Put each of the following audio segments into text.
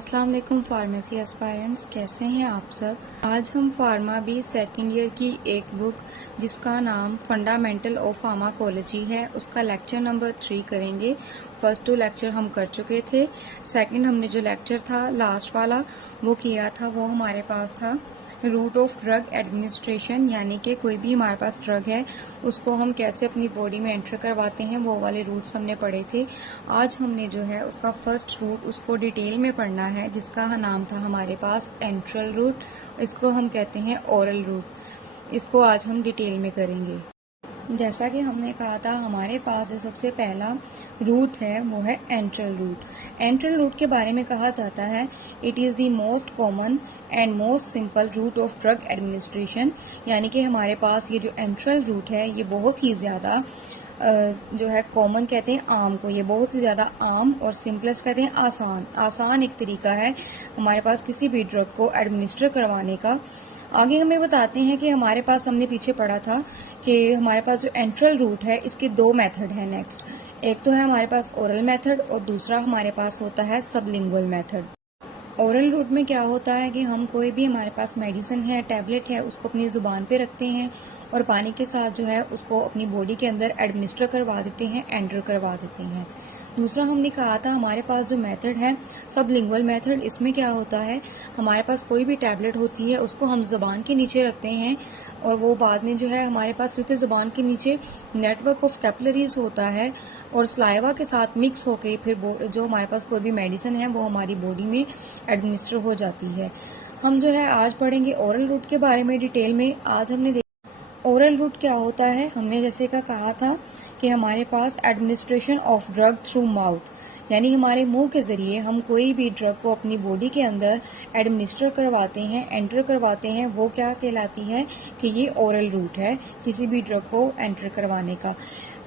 अस्सलाम वालेकुम pharmacy aspirants, कैसे हैं आप सब। आज हम फार्मा बी सेकेंड ईयर की एक बुक जिसका नाम फंडामेंटल ऑफ फार्माकोलॉजी है उसका लेक्चर नंबर 3 करेंगे। फर्स्ट 2 लेक्चर हम कर चुके थे। सेकंड हमने जो लेक्चर था लास्ट वाला वो किया था, वो हमारे पास था रूट ऑफ ड्रग एडमिनिस्ट्रेशन, यानी कि कोई भी हमारे पास ड्रग है उसको हम कैसे अपनी बॉडी में एंटर करवाते हैं, वो वाले रूट्स हमने पढ़े थे। आज हमने जो है उसका फर्स्ट रूट उसको डिटेल में पढ़ना है जिसका नाम था हमारे पास एंट्रल रूट, इसको हम कहते हैं ओरल रूट। इसको आज हम डिटेल में करेंगे। जैसा कि हमने कहा था हमारे पास जो सबसे पहला रूट है वो है एंट्रल रूट। एंट्रल रूट के बारे में कहा जाता है it is the most common and most simple route of drug administration, यानी कि हमारे पास ये जो एंट्रल रूट है ये बहुत ही ज़्यादा जो है कॉमन कहते हैं आम को, ये बहुत ही ज़्यादा आम और सिंपलेस्ट कहते हैं आसान एक तरीका है हमारे पास किसी भी ड्रग को एडमिनिस्टर करवाने का। आगे हमें बताते हैं कि हमारे पास हमने पीछे पढ़ा था कि हमारे पास जो एंट्रल रूट है इसके 2 मेथड हैं। नेक्स्ट एक तो है हमारे पास ओरल मेथड और दूसरा हमारे पास होता है सबलिंगुअल मेथड। ओरल रूट में क्या होता है कि हम कोई भी हमारे पास मेडिसिन है, टैबलेट है, उसको अपनी ज़ुबान पे रखते हैं और पानी के साथ जो है उसको अपनी बॉडी के अंदर एडमिनिस्टर करवा देते हैं, एंटर करवा देते हैं। दूसरा हमने कहा था हमारे पास जो मेथड है सबलिंगुअल मेथड, इसमें क्या होता है हमारे पास कोई भी टैबलेट होती है उसको हम ज़ुबान के नीचे रखते हैं और वो बाद में जो है हमारे पास, क्योंकि ज़ुबान के नीचे नेटवर्क ऑफ कैपिलरीज होता है और सलाइवा के साथ मिक्स होके फिर जो हमारे पास कोई भी मेडिसिन है वो हमारी बॉडी में एडमिनिस्टर हो जाती है। हम जो है आज पढ़ेंगे ओरल रूट के बारे में डिटेल में। आज हमने ओरल रूट क्या होता है, हमने जैसे का कहा था कि हमारे पास administration of drug through mouth, यानी हमारे मुंह के ज़रिए हम कोई भी ड्रग को अपनी बॉडी के अंदर एडमिनिस्टर करवाते हैं, एंटर करवाते हैं, वो क्या कहलाती है कि ये ओरल रूट है किसी भी ड्रग को एंटर करवाने का।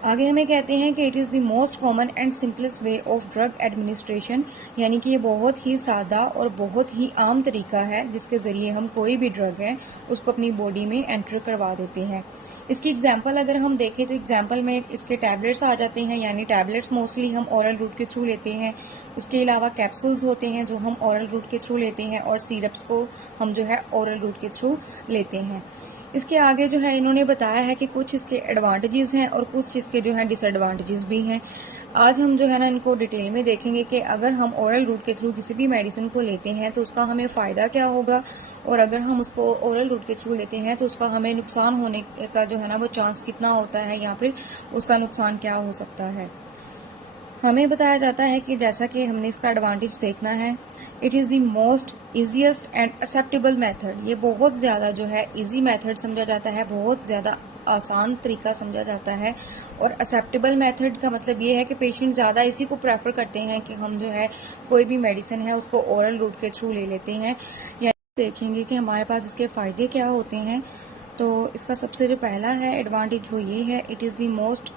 आगे हमें कहते हैं कि it is the most common and simplest way of drug administration, यानी कि ये बहुत ही सादा और बहुत ही आम तरीका है जिसके ज़रिए हम कोई भी ड्रग है उसको अपनी बॉडी में एंटर करवा देते हैं। इसकी एग्जांपल अगर हम देखें तो एग्जांपल में इसके टैबलेट्स आ जाते हैं, यानी टैबलेट्स मोस्टली हम ओरल रूट के थ्रू लेते हैं। उसके अलावा कैप्सूल्स होते हैं जो हम ओरल रूट के थ्रू लेते हैं और सिरप्स को हम जो है ओरल रूट के थ्रू लेते हैं। इसके आगे जो है इन्होंने बताया है कि कुछ इसके एडवांटेजेस हैं और कुछ इसके जो है डिसएडवांटेजेस भी हैं। आज हम जो है ना इनको डिटेल में देखेंगे कि अगर हम ओरल रूट के थ्रू किसी भी मेडिसिन को लेते हैं तो उसका हमें फ़ायदा क्या होगा और अगर हम उसको ओरल रूट के थ्रू लेते हैं तो उसका हमें नुकसान होने का जो है ना वो चांस कितना होता है या फिर उसका नुकसान क्या हो सकता है। हमें बताया जाता है कि जैसा कि हमने इसका एडवांटेज देखना है, it is the most easiest and acceptable method. ये बहुत ज़्यादा जो है इजी मेथड समझा जाता है, बहुत ज़्यादा आसान तरीका समझा जाता है। और एक्सेप्टेबल मेथड का मतलब ये है कि पेशेंट ज़्यादा इसी को प्रेफर करते हैं कि हम जो है कोई भी मेडिसिन है उसको ओरल रूट के थ्रू ले लेते हैं। या देखेंगे कि हमारे पास इसके फ़ायदे क्या होते हैं। तो इसका सबसे जो पहला है एडवांटेज वो ये है, it is the most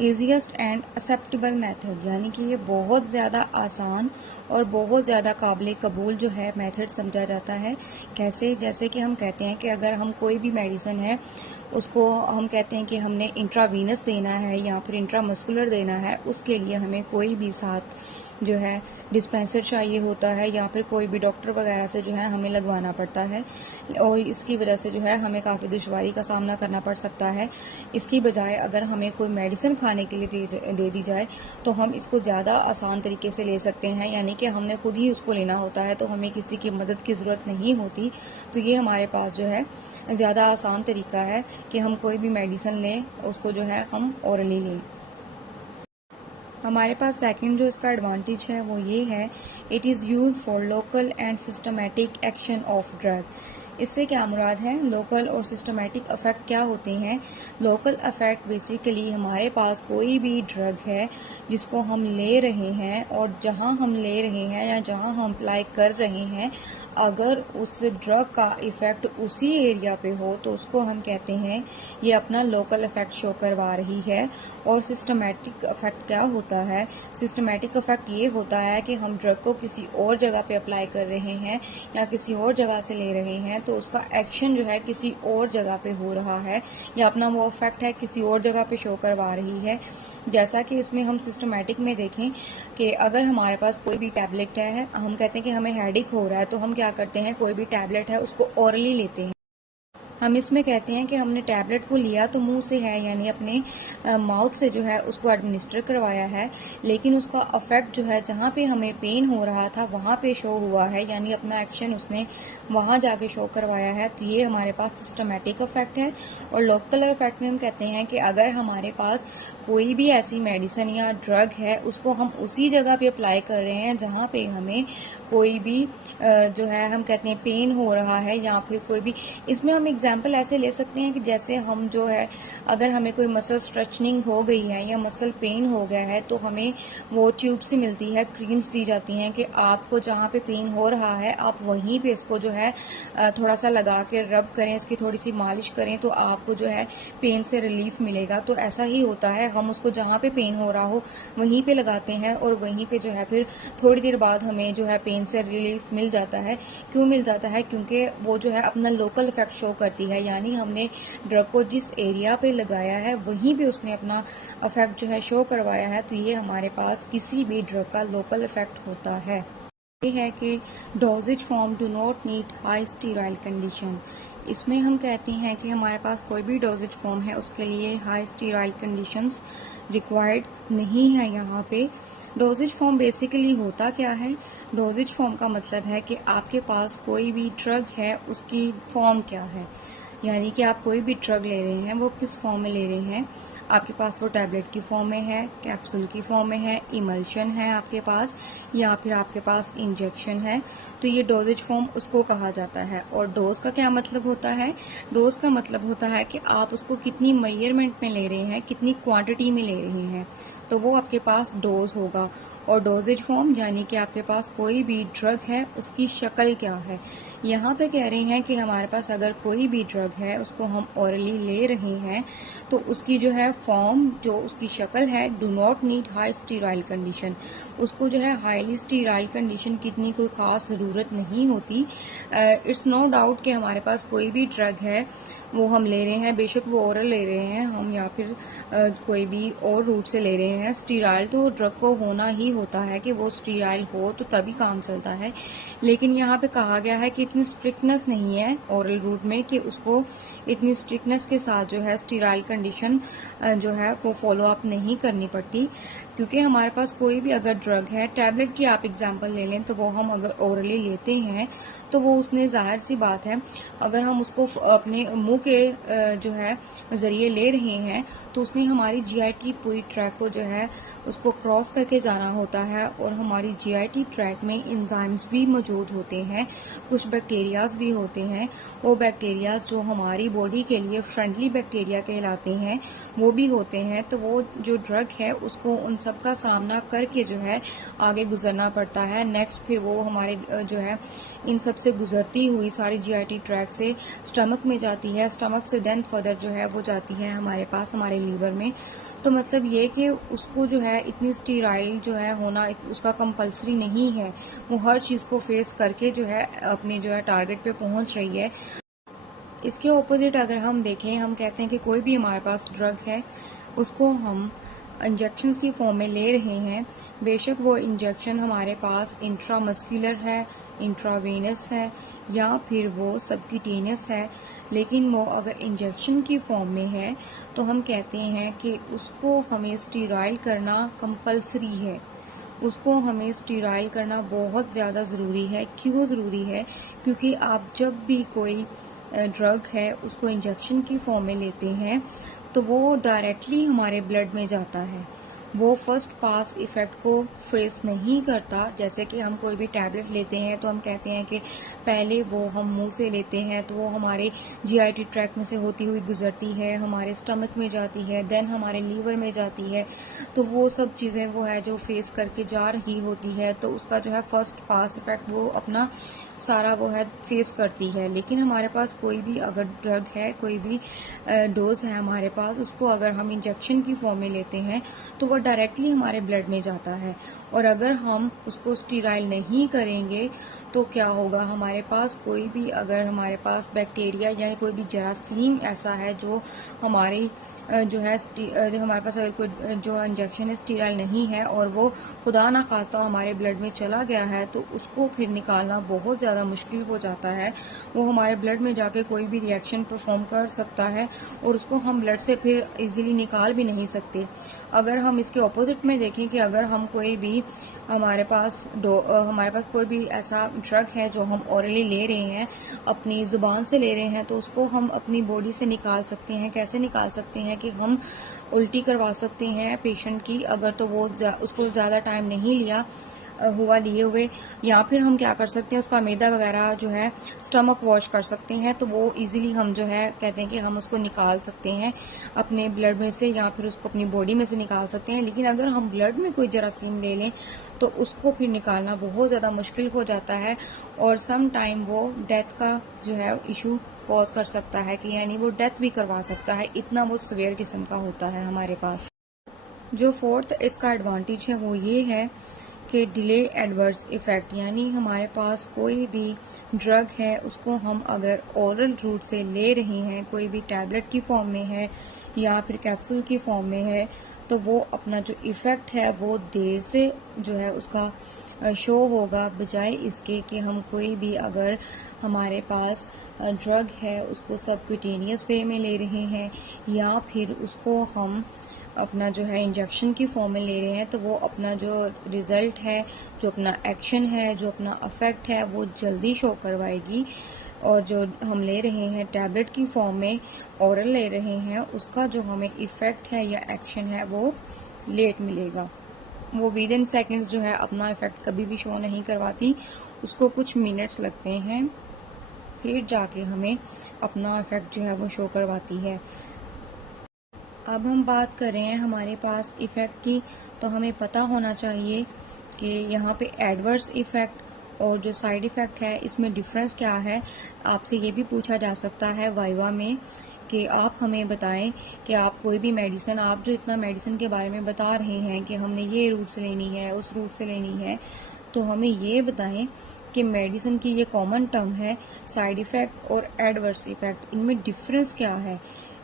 easiest and acceptable method, यानी कि ये बहुत ज़्यादा आसान और बहुत ज़्यादा काबिल कबूल जो है मेथड समझा जाता है। कैसे, जैसे कि हम कहते हैं कि अगर हम कोई भी मेडिसिन है उसको हम कहते हैं कि हमने इंट्रावीनस देना है या फिर इंट्रामस्कुलर देना है, उसके लिए हमें कोई भी साथ जो है डिस्पेंसर चाहिए होता है या फिर कोई भी डॉक्टर वगैरह से जो है हमें लगवाना पड़ता है और इसकी वजह से जो है हमें काफ़ी दुश्वारी का सामना करना पड़ सकता है। इसकी बजाय अगर हमें कोई मेडिसिन खाने के लिए दे दी जाए तो हम इसको ज़्यादा आसान तरीके से ले सकते हैं, यानी कि हमने खुद ही उसको लेना होता है तो हमें किसी की मदद की ज़रूरत नहीं होती। तो ये हमारे पास जो है ज़्यादा आसान तरीका है कि हम कोई भी मेडिसिन लें उसको जो है हम ओरली लें। हमारे पास सेकंड जो इसका एडवांटेज है वो ये है, it is use for local and systematic action of drug. इससे क्या मुराद है, लोकल और सिस्टमेटिक इफ़ेक्ट क्या होते हैं। लोकल इफ़ेक्ट बेसिकली हमारे पास कोई भी ड्रग है जिसको हम ले रहे हैं और जहां हम ले रहे हैं या जहां हम अप्लाई कर रहे हैं, अगर उस ड्रग का इफ़ेक्ट उसी एरिया पे हो तो उसको हम कहते हैं ये अपना लोकल इफ़ेक्ट शो करवा रही है। और सिस्टमेटिक इफ़ेक्ट क्या होता है, सिस्टमेटिक इफ़ेक्ट ये होता है कि हम ड्रग को किसी और जगह पे अप्लाई कर रहे हैं या किसी और जगह से ले रहे हैं तो उसका एक्शन जो है किसी और जगह पे हो रहा है या अपना वो इफेक्ट है किसी और जगह पे शो करवा रही है। जैसा कि इसमें हम सिस्टमेटिक में देखें कि अगर हमारे पास कोई भी टैबलेट है, हम कहते हैं कि हमें हेडेक हो रहा है, तो हम क्या करते हैं, कोई भी टैबलेट है उसको ओरली लेते हैं। हम इसमें कहते हैं कि हमने टैबलेट को लिया तो मुंह से है, यानी अपने माउथ से जो है उसको एडमिनिस्टर करवाया है, लेकिन उसका इफेक्ट जो है जहाँ पे हमें पेन हो रहा था वहाँ पे शो हुआ है, यानी अपना एक्शन उसने वहाँ जाके शो करवाया है। तो ये हमारे पास सिस्टमेटिक इफेक्ट है। और लोकल इफेक्ट में हम कहते हैं कि अगर हमारे पास कोई भी ऐसी मेडिसिन या ड्रग है उसको हम उसी जगह पे अप्लाई कर रहे हैं जहाँ पे हमें कोई भी जो है हम कहते हैं पेन हो रहा है, या फिर कोई भी, इसमें हम एग्जांपल ऐसे ले सकते हैं कि जैसे हम जो है अगर हमें कोई मसल स्ट्रेचनिंग हो गई है या मसल पेन हो गया है तो हमें वो ट्यूब से मिलती है, क्रीम्स दी जाती हैं कि आपको जहाँ पे पेन हो रहा है आप वहीं पे इसको जो है थोड़ा सा लगा के रब करें, इसकी थोड़ी सी मालिश करें तो आपको जो है पेन से रिलीफ मिलेगा। तो ऐसा ही होता है, हम उसको जहाँ पे पेन हो रहा हो वहीं पे लगाते हैं और वहीं पे जो है फिर थोड़ी देर बाद हमें जो है पेन से रिलीफ मिल जाता है। क्यों मिल जाता है? क्योंकि वो जो है अपना लोकल इफेक्ट शो करती है, यानी हमने ड्रग को जिस एरिया पे लगाया है वहीं पे उसने अपना इफेक्ट जो है शो करवाया है। तो ये हमारे पास किसी भी ड्रग का लोकल इफेक्ट होता है। ये है कि dosage form do not need high sterile condition. इसमें हम कहते हैं कि हमारे पास कोई भी डोजेज फॉर्म है उसके लिए हाई स्टीरॉयल कंडीशंस रिक्वायर्ड नहीं है। यहाँ पे डोजेज फॉर्म बेसिकली होता क्या है? डोजेज फॉर्म का मतलब है कि आपके पास कोई भी ड्रग है उसकी फॉर्म क्या है, यानी कि आप कोई भी ड्रग ले रहे हैं वो किस फॉर्म में ले रहे हैं। आपके पास वो टैबलेट की फॉर्म में है, कैप्सूल की फॉर्म में है, इमल्शन है आपके पास, या फिर आपके पास इंजेक्शन है। तो ये डोजेज फॉर्म उसको कहा जाता है। और डोज का क्या मतलब होता है? डोज का मतलब होता है कि आप उसको कितनी मेजरमेंट में ले रहे हैं, कितनी क्वांटिटी में ले रहे हैं, तो वो आपके पास डोज होगा। और डोजेज फॉर्म यानी कि आपके पास कोई भी ड्रग है उसकी शक्ल क्या है। यहाँ पे कह रहे हैं कि हमारे पास अगर कोई भी ड्रग है उसको हम ओरली ले रहे हैं तो उसकी जो है फॉर्म, जो उसकी शक्ल है, do not need high sterile condition. उसको जो है हाईली स्टीरॉयल कंडीशन की इतनी कोई ख़ास ज़रूरत नहीं होती। इट्स नो डाउट कि हमारे पास कोई भी ड्रग है वो हम ले रहे हैं, बेशक वो ओरल ले रहे हैं हम या फिर कोई भी और रूट से ले रहे हैं। स्टीराइल तो ड्रग को होना ही होता है कि वो स्टीराइल हो तो तभी काम चलता है। लेकिन यहाँ पे कहा गया है कि इतनी स्ट्रिक्टनेस नहीं है ओरल रूट में कि उसको इतनी स्ट्रिक्टनेस के साथ जो है स्टीराइल कंडीशन जो है वो फॉलो अप नहीं करनी पड़ती। क्योंकि हमारे पास कोई भी अगर ड्रग है, टैबलेट की आप एग्जांपल ले लें, तो वो हम अगर ओरली लेते हैं तो वो उसने जाहिर सी बात है अगर हम उसको अपने मुंह के जो है ज़रिए ले रहे हैं तो उसने हमारी जीआईटी पूरी ट्रैक को जो है उसको क्रॉस करके जाना होता है। और हमारी जीआईटी ट्रैक में एंजाइम्स भी मौजूद होते हैं, कुछ बैक्टीरियाज भी होते हैं। वो बैक्टीरियाज जो हमारी बॉडी के लिए फ्रेंडली बैक्टीरिया कहलाते हैं वो भी होते हैं। तो वो जो ड्रग है उसको उन सब का सामना करके जो है आगे गुजरना पड़ता है। नेक्स्ट फिर वो हमारे जो है इन सब से गुजरती हुई सारी जीआईटी ट्रैक से स्टमक में जाती है, स्टमक से देन फर्दर जो है वो जाती है हमारे पास हमारे लीवर में। तो मतलब ये कि उसको जो है इतनी स्टीराइल जो है होना उसका कंपलसरी नहीं है, वो हर चीज़ को फेस करके जो है अपने जो है टारगेट पे पहुंच रही है। इसके ऑपोजिट अगर हम देखें, हम कहते हैं कि कोई भी हमारे पास ड्रग है उसको हम इंजेक्शंस की फॉर्म में ले रहे हैं। बेशक वो इंजेक्शन हमारे पास इंट्रामस्कुलर है, इंट्रावेनस है या फिर वो सबक्यूटेनियस है, लेकिन वो अगर इंजेक्शन की फॉर्म में है तो हम कहते हैं कि उसको हमें स्टीराइल करना कंपलसरी है, उसको हमें स्टीराइल करना बहुत ज़्यादा ज़रूरी है। क्यों ज़रूरी है? क्योंकि आप जब भी कोई ड्रग है उसको इंजेक्शन की फॉर्म में लेते हैं तो वो डायरेक्टली हमारे ब्लड में जाता है, वो फर्स्ट पास इफ़ेक्ट को फेस नहीं करता। जैसे कि हम कोई भी टैबलेट लेते हैं तो हम कहते हैं कि पहले वो हम मुंह से लेते हैं तो वो हमारे जीआईटी ट्रैक में से होती हुई गुजरती है, हमारे स्टमक में जाती है, देन हमारे लीवर में जाती है। तो वो सब चीज़ें वो है जो फेस करके जा रही होती है, तो उसका जो है फर्स्ट पास इफ़ेक्ट वो अपना सारा वो है फेस करती है। लेकिन हमारे पास कोई भी अगर ड्रग है, कोई भी डोज है हमारे पास, उसको अगर हम इंजेक्शन की फॉर्म में लेते हैं तो वो डायरेक्टली हमारे ब्लड में जाता है। और अगर हम उसको स्टीराइल नहीं करेंगे तो क्या होगा, हमारे पास कोई भी अगर हमारे पास बैक्टीरिया या कोई भी जरासीम ऐसा है जो हमारी जो है हमारे पास अगर कोई जो इंजेक्शन है स्टीराइल नहीं है और वो खुदा ना खास्ता हमारे ब्लड में चला गया है, तो उसको फिर निकालना बहुत ज़्यादा मुश्किल हो जाता है। वो हमारे ब्लड में जाके कोई भी रिएक्शन परफॉर्म कर सकता है और उसको हम ब्लड से फिर इजीली निकाल भी नहीं सकते। अगर हम इसके ऑपोजिट में देखें कि अगर हम कोई भी हमारे पास कोई भी ऐसा ड्रग है जो हम ओरली ले रहे हैं, अपनी ज़ुबान से ले रहे हैं, तो उसको हम अपनी बॉडी से निकाल सकते हैं। कैसे निकाल सकते हैं कि हम उल्टी करवा सकते हैं पेशेंट की, अगर तो वो उसको ज़्यादा टाइम नहीं लिए हुए, या फिर हम क्या कर सकते हैं, उसका मैदा वगैरह जो है स्टमक वॉश कर सकते हैं, तो वो इजीली हम जो है कहते हैं कि हम उसको निकाल सकते हैं अपने ब्लड में से, या फिर उसको अपनी बॉडी में से निकाल सकते हैं। लेकिन अगर हम ब्लड में कोई जरासीम ले लें तो उसको फिर निकालना बहुत ज़्यादा मुश्किल हो जाता है और सम टाइम वो डेथ का जो है इशू कॉज कर सकता है, कि यानी वो डेथ भी करवा सकता है, इतना वो सीवियर किस्म का होता है हमारे पास। जो फोर्थ इसका एडवांटेज है वो ये है कि डिले एडवर्स इफ़ेक्ट, यानी हमारे पास कोई भी ड्रग है उसको हम अगर ओरल रूट से ले रहे हैं, कोई भी टैबलेट की फॉर्म में है या फिर कैप्सूल की फॉर्म में है, तो वो अपना जो इफ़ेक्ट है वो देर से जो है उसका शो होगा, बजाय इसके कि हम कोई भी अगर हमारे पास ड्रग है उसको सबक्यूटेनियस वे में ले रहे हैं या फिर उसको हम अपना जो है इंजेक्शन की फॉर्म में ले रहे हैं, तो वो अपना जो रिज़ल्ट है, जो अपना एक्शन है, जो अपना अफेक्ट है वो जल्दी शो करवाएगी। और जो हम ले रहे हैं टैबलेट की फॉर्म में, ओरल ले रहे हैं, उसका जो हमें इफ़ेक्ट है या एक्शन है वो लेट मिलेगा। वो विद इन सेकेंड्स जो है अपना इफ़ेक्ट कभी भी शो नहीं करवाती, उसको कुछ मिनट्स लगते हैं फिर जाके हमें अपना इफ़ेक्ट जो है वो शो करवाती है। अब हम बात कर रहे हैं हमारे पास इफ़ेक्ट की, तो हमें पता होना चाहिए कि यहाँ पे एडवर्स इफ़ेक्ट और जो साइड इफ़ेक्ट है इसमें डिफरेंस क्या है। आपसे ये भी पूछा जा सकता है वाइवा में कि आप हमें बताएं कि आप कोई भी मेडिसिन, आप जो इतना मेडिसिन के बारे में बता रहे हैं कि हमने ये रूट से लेनी है, उस रूट से लेनी है, तो हमें ये बताएं कि मेडिसिन की ये कॉमन टर्म है साइड इफ़ेक्ट और एडवर्स इफ़ेक्ट, इनमें डिफरेंस क्या है।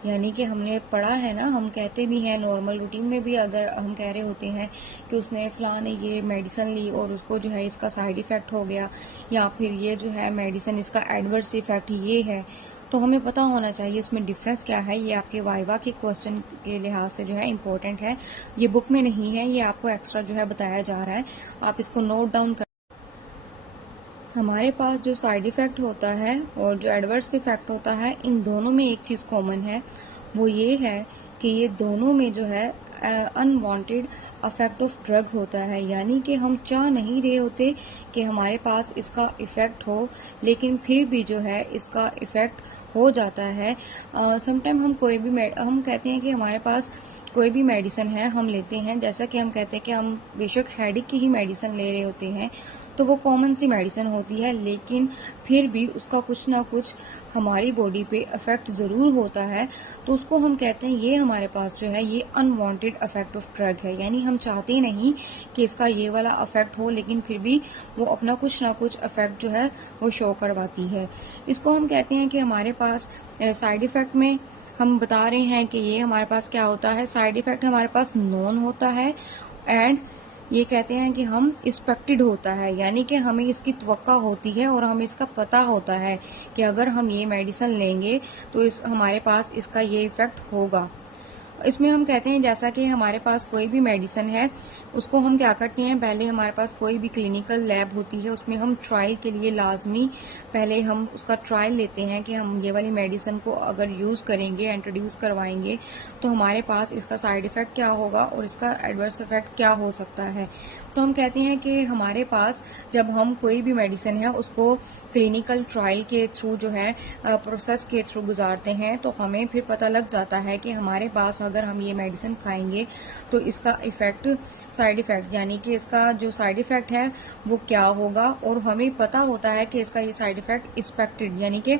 यानी कि हमने पढ़ा है ना, हम कहते भी हैं नॉर्मल रूटीन में भी, अगर हम कह रहे होते हैं कि उसने फ़लाँ ने ये मेडिसिन ली और उसको जो है इसका साइड इफ़ेक्ट हो गया, या फिर ये जो है मेडिसिन इसका एडवर्स इफ़ेक्ट ये है, तो हमें पता होना चाहिए इसमें डिफरेंस क्या है। ये आपके वाइवा के क्वेश्चन के लिहाज से जो है इम्पोर्टेंट है, ये बुक में नहीं है, ये आपको एक्स्ट्रा जो है बताया जा रहा है, आप इसको नोट डाउन कर। हमारे पास जो साइड इफ़ेक्ट होता है और जो एडवर्स इफ़ेक्ट होता है, इन दोनों में एक चीज़ कॉमन है, वो ये है कि ये दोनों में जो है अनवांटेड अफेक्ट ऑफ ड्रग होता है। यानी कि हम चाह नहीं रहे होते कि हमारे पास इसका इफ़ेक्ट हो, लेकिन फिर भी जो है इसका इफ़ेक्ट हो जाता है। समटाइम हम कहते हैं कि हमारे पास कोई भी मेडिसिन है हम लेते हैं, जैसा कि हम कहते हैं कि हम बेशक हेडेक की ही मेडिसिन ले रहे होते हैं, तो वो कॉमन सी मेडिसिन होती है, लेकिन फिर भी उसका कुछ ना कुछ हमारी बॉडी पे इफ़ेक्ट ज़रूर होता है, तो उसको हम कहते हैं ये हमारे पास जो है ये अनवांटेड इफ़ेक्ट ऑफ ड्रग है। यानी हम चाहते नहीं कि इसका ये वाला इफ़ेक्ट हो, लेकिन फिर भी वो अपना कुछ ना कुछ इफ़ेक्ट जो है वो शो करवाती है। इसको हम कहते हैं कि हमारे पास साइड इफ़ेक्ट में हम बता रहे हैं कि ये हमारे पास क्या होता है, साइड इफ़ेक्ट हमारे पास नोन होता है एंड ये कहते हैं कि हम एक्सपेक्टेड होता है, यानी कि हमें इसकी तवक्का होती है और हमें इसका पता होता है कि अगर हम ये मेडिसिन लेंगे तो हमारे पास इसका ये इफ़ेक्ट होगा। इसमें हम कहते हैं जैसा कि हमारे पास कोई भी मेडिसिन है उसको हम क्या करते हैं, पहले हमारे पास कोई भी क्लिनिकल लैब होती है, उसमें हम ट्रायल के लिए लाजमी पहले हम उसका ट्रायल लेते हैं कि हम ये वाली मेडिसिन को अगर यूज़ करेंगे, इंट्रोड्यूस करवाएंगे, तो हमारे पास इसका साइड इफ़ेक्ट क्या होगा और इसका एडवर्स इफ़ेक्ट क्या हो सकता है। तो हम कहते हैं कि हमारे पास जब हम कोई भी मेडिसिन है उसको क्लिनिकल ट्रायल के थ्रू जो है प्रोसेस के थ्रू गुजारते हैं, तो हमें फिर पता लग जाता है कि हमारे पास अगर हम ये मेडिसिन खाएंगे तो इसका इफेक्ट, साइड इफेक्ट यानी कि इसका जो साइड इफेक्ट है वो क्या होगा। और हमें पता होता है कि इसका ये साइड इफेक्ट एक्सपेक्टेड यानी कि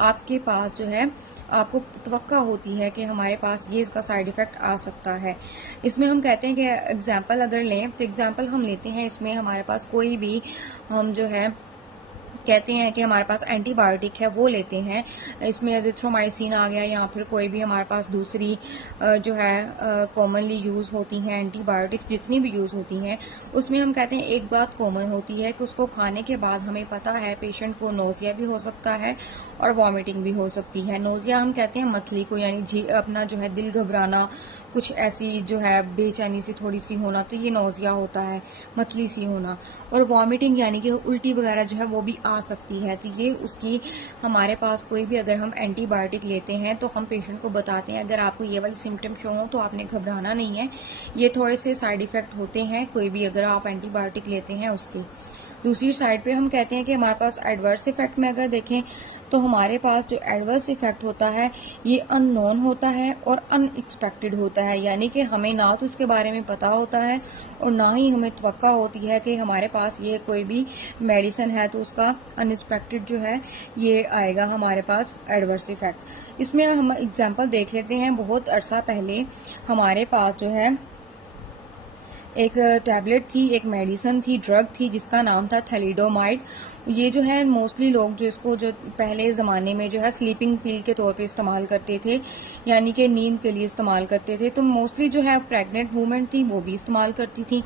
आपके पास जो है आपको तवक्का होती है कि हमारे पास ये इसका साइड इफेक्ट आ सकता है। इसमें हम कहते हैं कि एग्जाम्पल अगर लें तो एग्जाम्पल हम लेते हैं, इसमें हमारे पास कोई भी हम जो है कहते हैं कि हमारे पास एंटीबायोटिक है वो लेते हैं, इसमें एजिथ्रोमाइसिन आ गया या फिर कोई भी हमारे पास दूसरी जो है कॉमनली यूज़ होती हैं एंटीबायोटिक्स जितनी भी यूज़ होती हैं, उसमें हम कहते हैं एक बात कॉमन होती है कि उसको खाने के बाद हमें पता है पेशेंट को नोजिया भी हो सकता है और वॉमिटिंग भी हो सकती है। नोजिया हम कहते हैं मतली को, यानी अपना जो है दिल घबराना, कुछ ऐसी जो है बेचैनी सी थोड़ी सी होना, तो ये नोजिया होता है, मतली सी होना। और वॉमिटिंग यानी कि उल्टी वगैरह जो है वो भी आ सकती है। तो ये उसकी हमारे पास कोई भी अगर हम एंटीबायोटिक लेते हैं तो हम पेशेंट को बताते हैं अगर आपको ये वाली सिम्टम शो हो तो आपने घबराना नहीं है, ये थोड़े से साइड इफेक्ट होते हैं कोई भी अगर आप एंटीबायोटिक लेते हैं उसके। दूसरी साइड पे हम कहते हैं कि हमारे पास एडवर्स इफेक्ट में अगर देखें तो हमारे पास जो एडवर्स इफेक्ट होता है ये अननोन होता है और अनएक्सपेक्टेड होता है, यानी कि हमें ना तो इसके बारे में पता होता है और ना ही हमें तवक्का होती है कि हमारे पास ये कोई भी मेडिसिन है तो उसका अनएक्सपेक्टेड जो है ये आएगा हमारे पास एडवर्स इफेक्ट। इसमें हम एग्जाम्पल देख लेते हैं। बहुत अरसा पहले हमारे पास जो है एक टैबलेट थी, एक मेडिसिन थी, ड्रग थी जिसका नाम था थैलिडोमाइड। ये जो है मोस्टली लोग जो इसको जो पहले ज़माने में जो है स्लीपिंग पिल के तौर पे इस्तेमाल करते थे, यानी कि नींद के लिए इस्तेमाल करते थे। तो मोस्टली जो है प्रेग्नेंट वूमेन थी वो भी इस्तेमाल करती थी।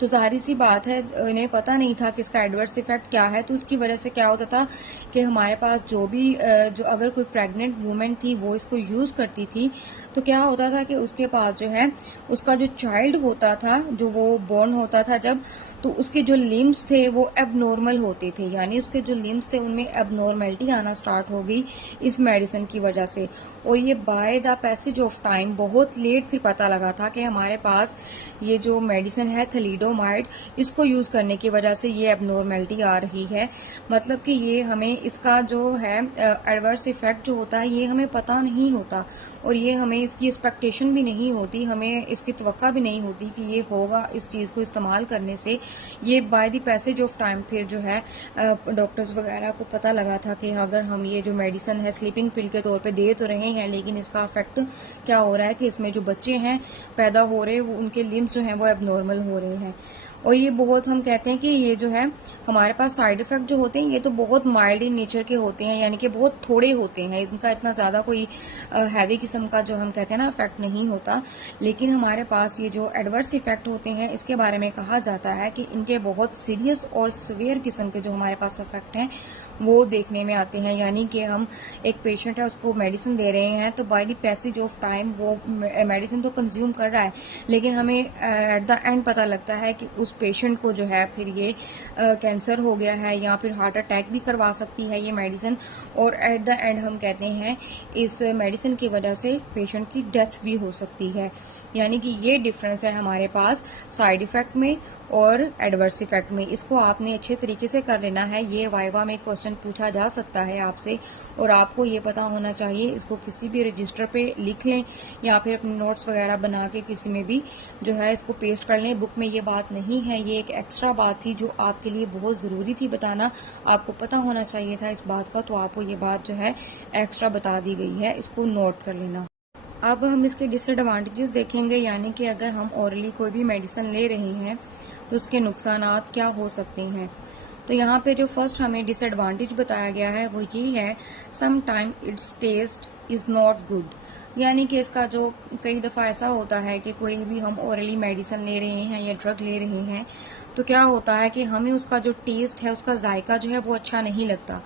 तो जाहिर सी बात है इन्हें पता नहीं था कि इसका एडवर्स इफेक्ट क्या है। तो उसकी वजह से क्या होता था कि हमारे पास जो भी जो अगर कोई प्रेग्नेंट वूमेन थी वो इसको यूज़ करती थी तो क्या होता था कि उसके पास जो है उसका जो चाइल्ड होता था, जो वो बोर्न होता था जब, तो उसके जो लिम्स थे वो एबनॉर्मल होते थे, यानी उसके जो लिम्स थे उनमें एबनॉर्मेलिटी आना स्टार्ट हो गई इस मेडिसिन की वजह से। और ये by the passage of time बहुत लेट फिर पता लगा था कि हमारे पास ये जो मेडिसिन है थैलिडोमाइड, इसको यूज़ करने की वजह से ये एबनॉर्मेलिटी आ रही है। मतलब कि ये हमें इसका जो है एडवर्स इफेक्ट जो होता है ये हमें पता नहीं होता और ये हमें इसकी एक्सपेक्टेशन भी नहीं होती, हमें इसकी तवक्का भी नहीं होती कि ये होगा इस चीज़ को इस्तेमाल करने से। ये by the passage of time फिर जो है डॉक्टर्स वगैरह को पता लगा था कि अगर हम ये जो मेडिसिन है स्लीपिंग पिल के तौर पे दे तो रहे हैं लेकिन इसका इफेक्ट क्या हो रहा है कि इसमें जो बच्चे हैं पैदा हो रहे हैं उनके लिम्स जो हैं वो एबनॉर्मल हो रहे हैं। और ये बहुत हम कहते हैं कि ये जो है हमारे पास साइड इफेक्ट जो होते हैं ये तो बहुत माइल्ड इन नेचर के होते हैं, यानी कि बहुत थोड़े होते हैं, इनका इतना ज़्यादा कोई हैवी किस्म का जो हम कहते हैं ना इफेक्ट नहीं होता। लेकिन हमारे पास ये जो एडवर्स इफेक्ट होते हैं इसके बारे में कहा जाता है कि इनके बहुत सीरियस और सीवियर किस्म के जो हमारे पास इफेक्ट हैं वो देखने में आते हैं। यानी कि हम एक पेशेंट है उसको मेडिसिन दे रहे हैं तो by the passage of time वो मेडिसिन तो कंज्यूम कर रहा है लेकिन हमें एट द एंड पता लगता है कि उस पेशेंट को जो है फिर ये कैंसर हो गया है या फिर हार्ट अटैक भी करवा सकती है ये मेडिसिन। और एट द एंड हम कहते हैं इस मेडिसिन की वजह से पेशेंट की डेथ भी हो सकती है। यानी कि ये डिफरेंस है हमारे पास साइड इफेक्ट में और एडवर्स इफेक्ट में। इसको आपने अच्छे तरीके से कर लेना है, ये वाइवा में क्वेश्चन पूछा जा सकता है आपसे और आपको ये पता होना चाहिए। इसको किसी भी रजिस्टर पे लिख लें या फिर अपने नोट्स वगैरह बना के किसी में भी जो है इसको पेस्ट कर लें। बुक में ये बात नहीं है, ये एक एक्स्ट्रा बात थी जो आपके लिए बहुत ज़रूरी थी बताना, आपको पता होना चाहिए था इस बात का, तो आपको ये बात जो है एक्स्ट्रा बता दी गई है, इसको नोट कर लेना। अब हम इसके डिसएडवांटेजेस देखेंगे, यानी कि अगर हम ओरली कोई भी मेडिसिन ले रहे हैं तो उसके नुकसानात क्या हो सकते हैं। तो यहाँ पे जो फर्स्ट हमें डिसएडवांटेज बताया गया है वो ये है, some time it's taste is not good. यानी कि इसका जो कई दफ़ा ऐसा होता है कि कोई भी हम ओरली मेडिसिन ले रहे हैं या ड्रग ले रहे हैं तो क्या होता है कि हमें उसका जो टेस्ट है उसका जायका जो है वो अच्छा नहीं लगता।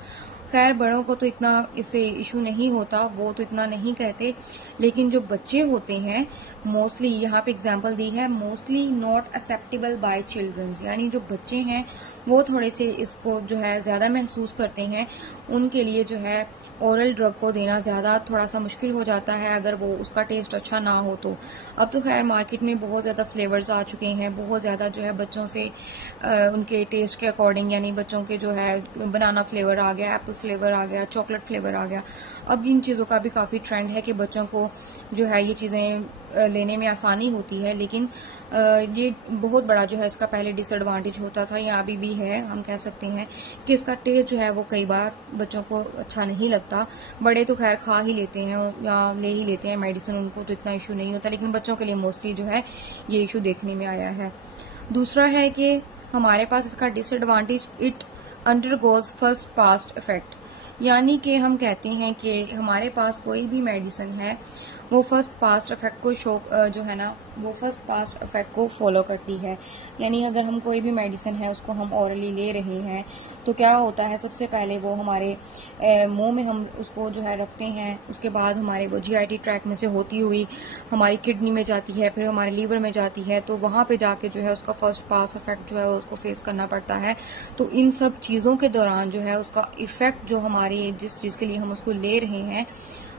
खैर बड़ों को तो इतना इससे इशू नहीं होता, वो तो इतना नहीं कहते, लेकिन जो बच्चे होते हैं मोस्टली, यहाँ पे एग्जांपल दी है, mostly not acceptable by childrens, यानी जो बच्चे हैं वो थोड़े से इसको जो है ज़्यादा महसूस करते हैं, उनके लिए जो है ओरल ड्रग को देना ज़्यादा थोड़ा सा मुश्किल हो जाता है अगर वो उसका टेस्ट अच्छा ना हो तो। अब तो खैर मार्केट में बहुत ज़्यादा फ्लेवर्स आ चुके हैं, बहुत ज़्यादा जो है बच्चों से उनके टेस्ट के अकॉर्डिंग, यानी बच्चों के जो है बनाना फ्लेवर आ गया, एप्पल फ्लेवर आ गया, चॉकलेट फ्लेवर आ गया। अब इन चीज़ों का भी काफ़ी ट्रेंड है कि बच्चों को जो है ये चीज़ें लेने में आसानी होती है, लेकिन ये बहुत बड़ा जो है इसका पहले डिसएडवांटेज होता था, या अभी भी है, हम कह सकते हैं कि इसका टेस्ट जो है वो कई बार बच्चों को अच्छा नहीं लगता। बड़े तो खैर खा ही लेते हैं या ले ही लेते हैं मेडिसिन, उनको तो इतना इशू नहीं होता, लेकिन बच्चों के लिए मोस्टली जो है ये इशू देखने में आया है। दूसरा है कि हमारे पास इसका disadvantage, it undergoes first past effect, यानी कि हम कहते हैं कि हमारे पास कोई भी मेडिसिन है वो फर्स्ट पास्ट इफेक्ट को जो है ना वो फर्स्ट पास्ट इफेक्ट को फॉलो करती है। यानी अगर हम कोई भी मेडिसिन है उसको हम ओरली ले रहे हैं तो क्या होता है, सबसे पहले वो हमारे मुंह में हम उसको जो है रखते हैं, उसके बाद हमारे वो जीआईटी ट्रैक में से होती हुई हमारी किडनी में जाती है, फिर हमारे लीवर में जाती है, तो वहाँ पे जाके जो है उसका फर्स्ट पास इफेक्ट जो है उसको फेस करना पड़ता है। तो इन सब चीज़ों के दौरान जो है उसका इफेक्ट जो हमारी जिस चीज़ के लिए हम उसको ले रहे हैं,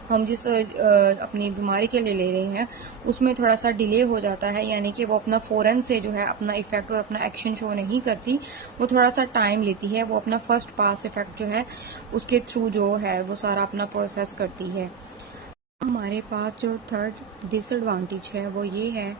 हम जिस अपनी बीमारी के लिए ले रहे हैं उसमें थोड़ा सा डिले हो जाता है, यानी कि वो अपना फ़ौरन से जो है अपना इफेक्ट और अपना एक्शन शो नहीं करती, वो थोड़ा सा टाइम लेती है, वो अपना फर्स्ट पास इफेक्ट जो है उसके थ्रू जो है वो सारा अपना प्रोसेस करती है। हमारे पास जो थर्ड डिसएडवांटेज है वो ये है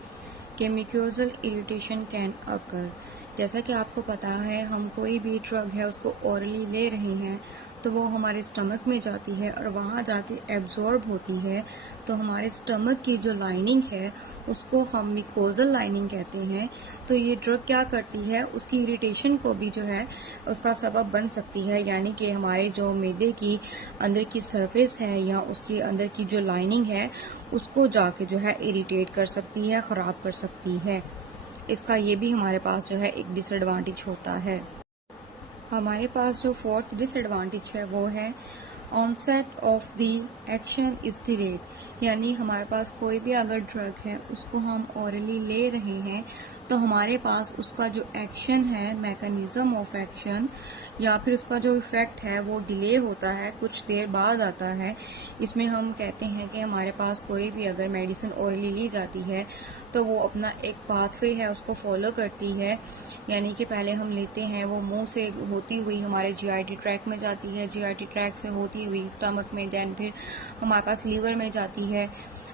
कि म्यूकोजल इरिटेशन कैन अकर। जैसा कि आपको पता है, हम कोई भी ड्रग है उसको ओरली ले रहे हैं तो वो हमारे स्टमक में जाती है और वहाँ जाके एब्जॉर्ब होती है, तो हमारे स्टमक की जो लाइनिंग है उसको हम म्यूकोजल लाइनिंग कहते हैं। तो ये ड्रग क्या करती है, उसकी इरिटेशन को भी जो है उसका सबब बन सकती है, यानी कि हमारे जो मैदे की अंदर की सरफेस है या उसकी अंदर की जो लाइनिंग है उसको जाके जो है इरिटेट कर सकती है, ख़राब कर सकती है। इसका ये भी हमारे पास जो है एक डिसएडवांटेज होता है। हमारे पास जो फोर्थ डिसएडवांटेज है वो है onset of the action is delayed, यानी हमारे पास कोई भी अगर ड्रग है उसको हम ओरली ले रहे हैं तो हमारे पास उसका जो एक्शन है, मैकेनिज्म ऑफ एक्शन या फिर उसका जो इफेक्ट है वो डिले होता है, कुछ देर बाद आता है। इसमें हम कहते हैं कि हमारे पास कोई भी अगर मेडिसिन ओरली ली जाती है तो वो अपना एक पाथवे है उसको फॉलो करती है, यानी कि पहले हम लेते हैं, वो मुंह से होती हुई हमारे जीआईटी ट्रैक में जाती है, जीआईटी ट्रैक से होती हुई स्टमक में, देन फिर हमारे पास लीवर में जाती है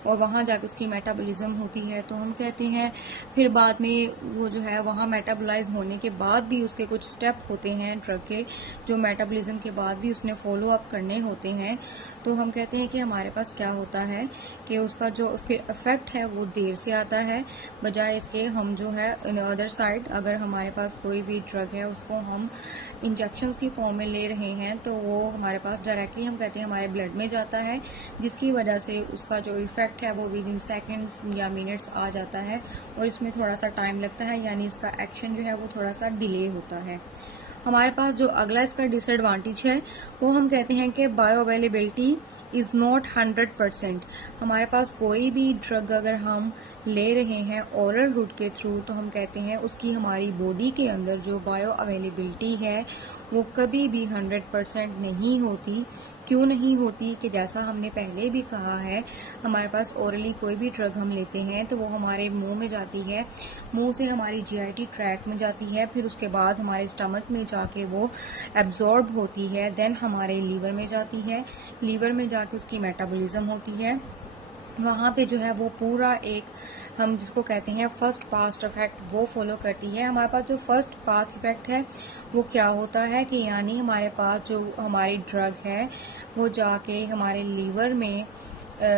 और वहाँ जाकर उसकी मेटाबॉलिज्म होती है। तो हम कहते हैं फिर बाद में वो जो है वहाँ मेटाबोलाइज होने के बाद भी उसके कुछ स्टेप होते हैं ड्रग के, जो मेटाबॉलिज्म के बाद भी उसने फॉलो अप करने होते हैं। तो हम कहते हैं कि हमारे पास क्या होता है कि उसका जो फिर इफेक्ट है वो देर से आता है, बजाय इसके हम जो है इन अदर साइड अगर हमारे पास कोई भी ड्रग है उसको हम इंजेक्शंस की फॉर्म में ले रहे हैं तो वो हमारे पास डायरेक्टली हम कहते हैं हमारे ब्लड में जाता है, जिसकी वजह से उसका जो इफेक्ट है वो विद इन सेकेंड्स या मिनट्स आ जाता है और इसमें थोड़ा सा टाइम लगता है, यानी इसका एक्शन जो है वो थोड़ा सा डिले होता है। हमारे पास जो अगला इसका डिसएडवांटेज है वो हम कहते हैं कि बायो अवेलेबिलिटी इज़ नॉट 100%। हमारे पास कोई भी ड्रग अगर हम ले रहे हैं ओरल रूट के थ्रू तो हम कहते हैं उसकी हमारी बॉडी के अंदर जो बायो अवेलेबिलिटी है वो कभी भी 100% नहीं होती। क्यों नहीं होती कि जैसा हमने पहले भी कहा है, हमारे पास ओरली कोई भी ड्रग हम लेते हैं तो वो हमारे मुंह में जाती है, मुंह से हमारी जीआईटी ट्रैक में जाती है, फिर उसके बाद हमारे स्टमक में जाके वो एब्जॉर्ब होती है, देन हमारे लीवर में जाती है, लीवर में जाके उसकी मेटाबॉलिज्म होती है, वहाँ पे जो है वो पूरा एक हम जिसको कहते हैं फर्स्ट पास्ट इफेक्ट वो फॉलो करती है। हमारे पास जो फर्स्ट पाथ इफेक्ट है वो क्या होता है कि यानी हमारे पास जो हमारी ड्रग है वो जाके हमारे लीवर में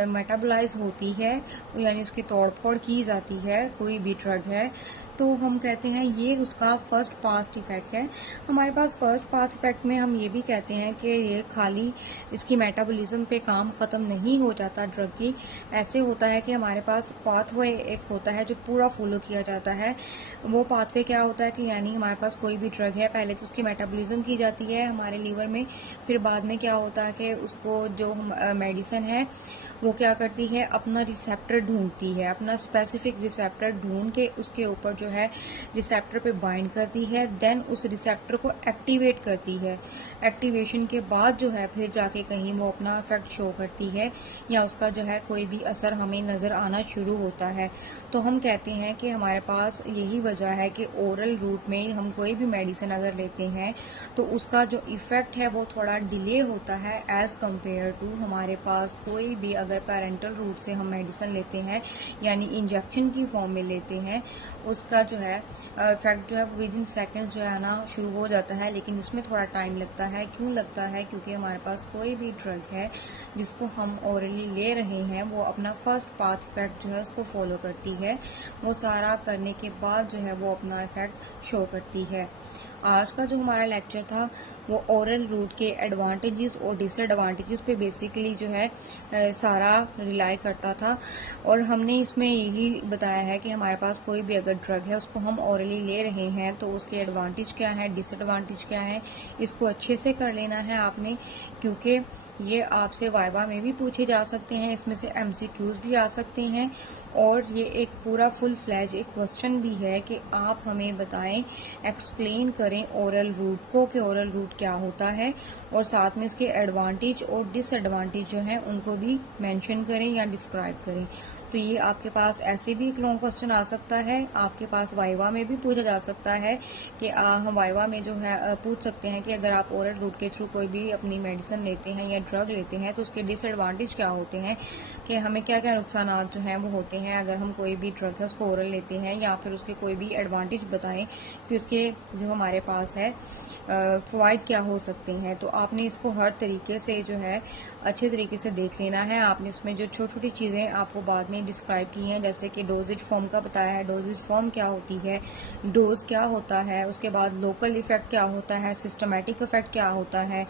मेटाबोलाइज होती है, यानी उसकी तोड़ फोड़ की जाती है, कोई भी ड्रग है तो हम कहते हैं ये उसका फर्स्ट पास्ट इफेक्ट है। हमारे पास फर्स्ट पाथ इफेक्ट में हम ये भी कहते हैं कि ये खाली इसकी मेटाबॉलिज्म पे काम ख़त्म नहीं हो जाता ड्रग की। ऐसे होता है कि हमारे पास पाथवे एक होता है जो पूरा फॉलो किया जाता है। वो पाथवे क्या होता है कि यानी हमारे पास कोई भी ड्रग है, पहले तो उसकी मेटाबॉलिज्म की जाती है हमारे लीवर में, फिर बाद में क्या होता है कि उसको जो मेडिसिन है वो क्या करती है, अपना रिसेप्टर ढूंढती है, अपना स्पेसिफिक रिसेप्टर ढूंढ के उसके ऊपर जो है रिसेप्टर पे बाइंड करती है, देन उस रिसेप्टर को एक्टिवेट करती है। एक्टिवेशन के बाद जो है फिर जाके कहीं वो अपना इफेक्ट शो करती है या उसका जो है कोई भी असर हमें नज़र आना शुरू होता है। तो हम कहते हैं कि हमारे पास यही वजह है कि ओरल रूट में हम कोई भी मेडिसिन अगर लेते हैं तो उसका जो इफ़ेक्ट है वो थोड़ा डिले होता है एज़ कम्पेयर टू हमारे पास कोई भी अगर पेरेंटल रूट से हम मेडिसिन लेते हैं यानी इंजेक्शन की फॉर्म में लेते हैं, उसका जो है इफेक्ट जो है विद इन सेकेंड्स जो है ना शुरू हो जाता है। लेकिन इसमें थोड़ा टाइम लगता है। क्यों लगता है? क्योंकि हमारे पास कोई भी ड्रग है जिसको हम ओरली ले रहे हैं वो अपना फर्स्ट पाथ इफेक्ट जो है उसको फॉलो करती है। वो सारा करने के बाद जो है वो अपना इफेक्ट शो करती है। आज का जो हमारा लेक्चर था वो ओरल रूट के एडवांटेजेस और डिसएडवांटेजेस पे बेसिकली जो है सारा रिलाई करता था। और हमने इसमें यही बताया है कि हमारे पास कोई भी अगर ड्रग है उसको हम ओरली ले रहे हैं तो उसके एडवांटेज क्या है, डिसएडवांटेज क्या है, इसको अच्छे से कर लेना है आपने, क्योंकि ये आपसे वाइवा में भी पूछे जा सकते हैं, इसमें से एमसीक्यूज भी आ सकते हैं और ये एक पूरा फुल फ्लैज एक क्वेश्चन भी है कि आप हमें बताएं, एक्सप्लेन करें ओरल रूट को कि ओरल रूट क्या होता है और साथ में उसके एडवांटेज और डिसएडवांटेज जो हैं उनको भी मेंशन करें या डिस्क्राइब करें। तो ये आपके पास ऐसे भी एक लॉन्ग क्वेश्चन आ सकता है, आपके पास वाइवा में भी पूछा जा सकता है कि हम वाइवा में जो है पूछ सकते हैं कि अगर आप ओरल रूट के थ्रू कोई भी अपनी मेडिसिन लेते हैं या ड्रग लेते हैं तो उसके डिसएडवांटेज क्या होते हैं, कि हमें क्या क्या नुकसान जो हैं वो होते हैं अगर हम कोई भी ड्रग है उसको ओरल लेते हैं, या फिर उसके कोई भी एडवांटेज बताएं कि उसके जो हमारे पास है फ़वाइद क्या हो सकते हैं। तो आपने इसको हर तरीके से जो है अच्छे तरीके से देख लेना है। आपने इसमें जो छोटी छोटी चीज़ें आपको बाद में डिस्क्राइब की हैं, जैसे कि डोजेज फॉर्म का बताया है, डोजेज फॉर्म क्या होती है, डोज क्या होता है, उसके बाद लोकल इफेक्ट क्या होता है, सिस्टमेटिक इफेक्ट क्या होता है,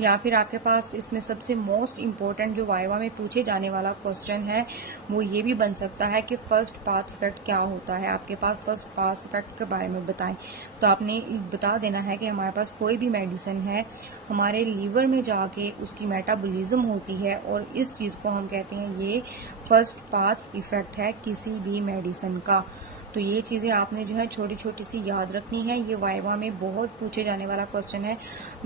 या फिर आपके पास इसमें सबसे मोस्ट इम्पोर्टेंट जो वाइवा में पूछे जाने वाला क्वेश्चन है वो ये भी बन सकता है कि फर्स्ट पाथ इफेक्ट क्या होता है। आपके पास फर्स्ट पाथ इफेक्ट के बारे में बताएं, तो आपने बता देना है कि हमारे पास कोई भी मेडिसिन है हमारे लीवर में जाके उसकी मेटाबॉलिज्म होती है और इस चीज़ को हम कहते हैं ये फर्स्ट पाथ इफेक्ट है किसी भी मेडिसिन का। तो ये चीज़ें आपने जो है छोटी छोटी सी याद रखनी है। ये वाइवा में बहुत पूछे जाने वाला क्वेश्चन है।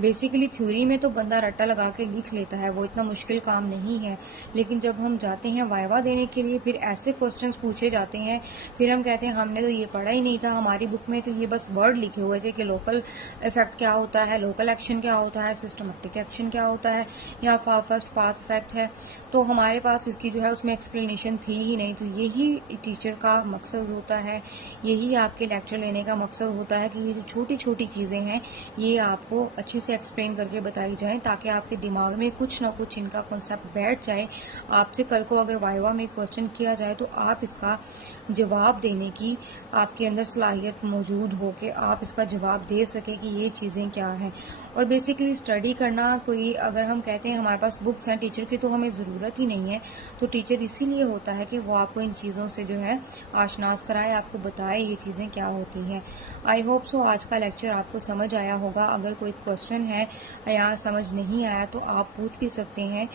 बेसिकली थ्योरी में तो बंदा रट्टा लगा के लिख लेता है, वो इतना मुश्किल काम नहीं है, लेकिन जब हम जाते हैं वाइवा देने के लिए फिर ऐसे क्वेश्चंस पूछे जाते हैं, फिर हम कहते हैं हमने तो ये पढ़ा ही नहीं था, हमारी बुक में तो ये बस वर्ड लिखे हुए थे कि लोकल इफेक्ट क्या होता है, लोकल एक्शन क्या होता है, सिस्टमेटिक एक्शन क्या होता है, या फर्स्ट पाथ इफेक्ट है। तो हमारे पास इसकी जो है उसमें एक्सप्लेनेशन थी ही नहीं। तो यही टीचर का मकसद होता है, यही आपके लेक्चर लेने का मकसद होता है कि ये जो छोटी छोटी चीज़ें हैं ये आपको अच्छे से एक्सप्लेन करके बताई जाएं, ताकि आपके दिमाग में कुछ ना कुछ इनका कॉन्सेप्ट बैठ जाए। आपसे कल को अगर वाइवा में क्वेश्चन किया जाए तो आप इसका जवाब देने की आपके अंदर सलाहियत मौजूद हो कि आप इसका जवाब दे सके कि ये चीज़ें क्या हैं। और बेसिकली स्टडी करना कोई अगर हम कहते हैं हमारे पास बुक्स हैं टीचर की तो हमें ज़रूरत ही नहीं है। तो टीचर इसीलिए होता है कि वो आपको इन चीज़ों से जो है आशनास कराए, आपको बताए ये चीज़ें क्या होती हैं। आई होप सो आज का लेक्चर आपको समझ आया होगा। अगर कोई क्वेश्चन है या समझ नहीं आया तो आप पूछ भी सकते हैं,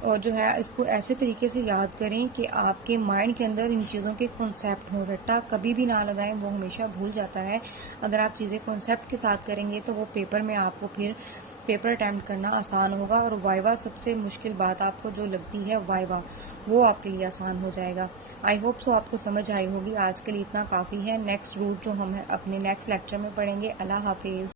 और जो है इसको ऐसे तरीके से याद करें कि आपके माइंड के अंदर इन चीज़ों के कॉन्सेप्ट हो। रट्टा कभी भी ना लगाएं, वो हमेशा भूल जाता है। अगर आप चीज़ें कॉन्सेप्ट के साथ करेंगे तो वो पेपर में आपको फिर पेपर अटैम्प्ट करना आसान होगा, और वाइवा सबसे मुश्किल बात आपको जो लगती है वाइवा, वो आपके लिए आसान हो जाएगा। आई होप सो आपको समझ आई होगी। आज के लिए इतना काफ़ी है। नेक्स्ट रूट जो हम अपने नेक्स्ट लेक्चर में पढ़ेंगे। अल्लाह हाफिज़।